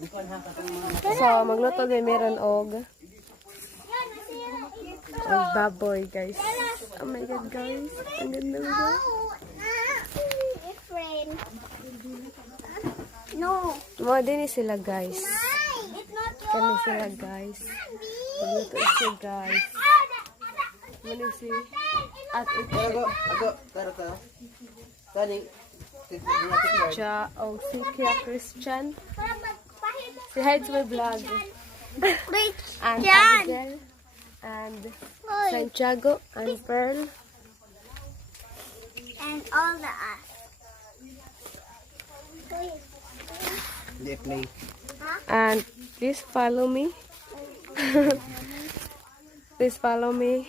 So, magluto din meron og baboy, guys. Oh my God, guys. Ang ganda nito. No. Mga din sila, guys. Kami sila, guys. Magluto sila, guys. Muna si at ito. Siya o si Kia Christian. Si hi to my vlog. And Abigail. And Santiago. And Pearl. And all the us. And please follow me. Please follow me.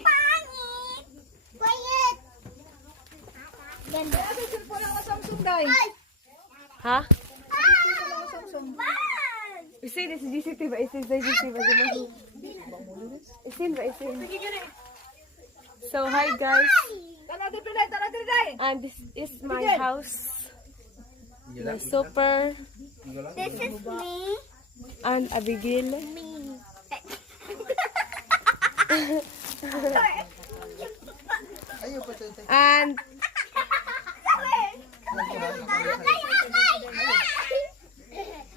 Quiet. Ganda. Ha? Isin, is GCT ba? Isin sa GCT ba? Isin ba? Isin. So, hi guys. And this is my house. My super. This is me. And Abigail. Me. And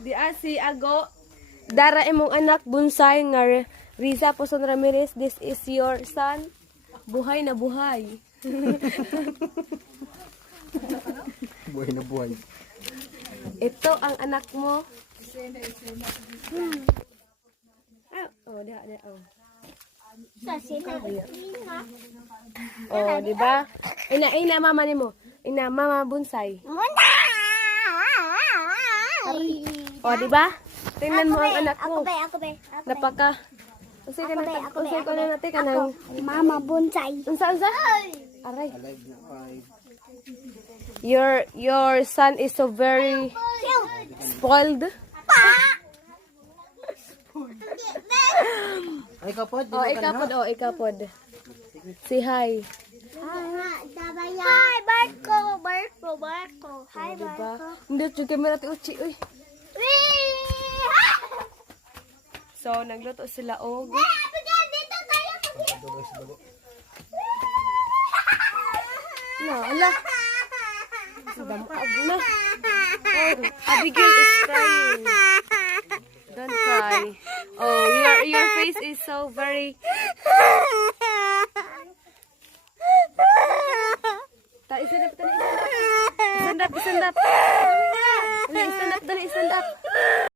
di si Ago. Dara imong anak bunsay nga Riza Poson Ramirez. This is your son. Buhay na buhay. Buhay na buhay. Ito ang anak mo. Oh, dah. Oh. Oh, di ba? Ina mama nimo. Ina mama bunsay. Oh, di ba? Tingnan mo ang anak mo. Ako be. Napaka Usay ka na natin ka nang Mama bonsai. unsa? Aray. Your son is so very spoiled. Ay kapod, Oh, ikapod. Say hi. Hi, Barko. Hi, Diba? Barko. Hindi, yung camera ti Uchi, uy. So, nagluto sila og Dito tayo. ala. Sabam na. Oh, Abigail is crying.